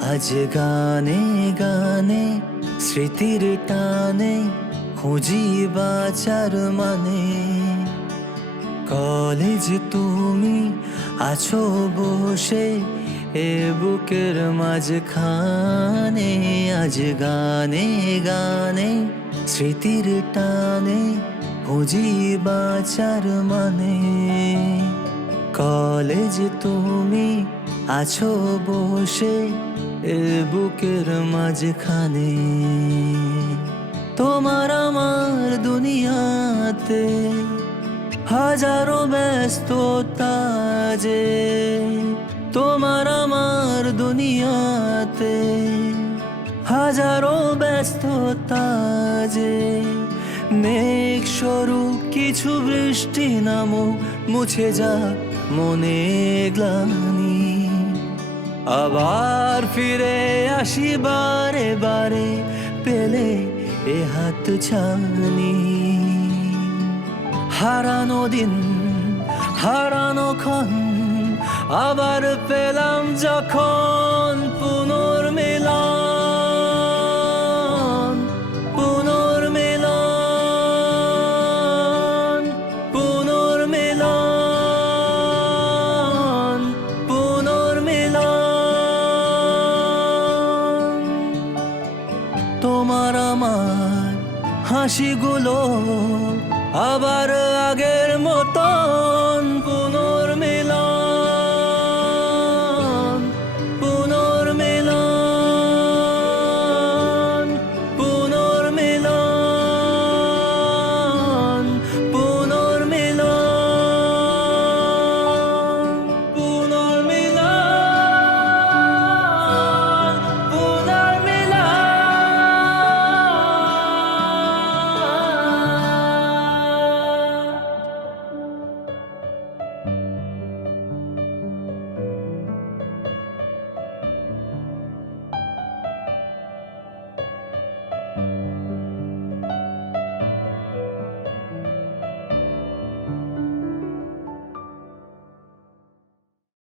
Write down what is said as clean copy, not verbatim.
আজ গানে গানে স্মৃতির টানে খুঁজি বাঁচার মানে। কলেজ তুমি আছো বসে এ বুকের মাঝখানে। আজ গানে গানে স্মৃতির টানে খুঁজি বাঁচার মানে। কলেজ তুমি আছো বসে এ বুকের মাঝখানে। তোমার আমার দুনিয়াতে হাজারো ব্যস্ততা যে, তোমার আমার দুনিয়াতে হাজারো ব্যস্ততা যে। মেঘ স্বরূপ কিছু বৃষ্টি নামুক, মুছে যাক মনে গ্লানি। আবার ফিরে আসি বারে বারে পেলে এ হাত ছানি। হারানো দিন হারানো ক্ষণ আবার পেলাম যখন পুনর্মিলন। পুনর্মিলন পুনর্মিলন পুনর্মিলন। তোমার আমার হাসিগুলো আবার আগের মতো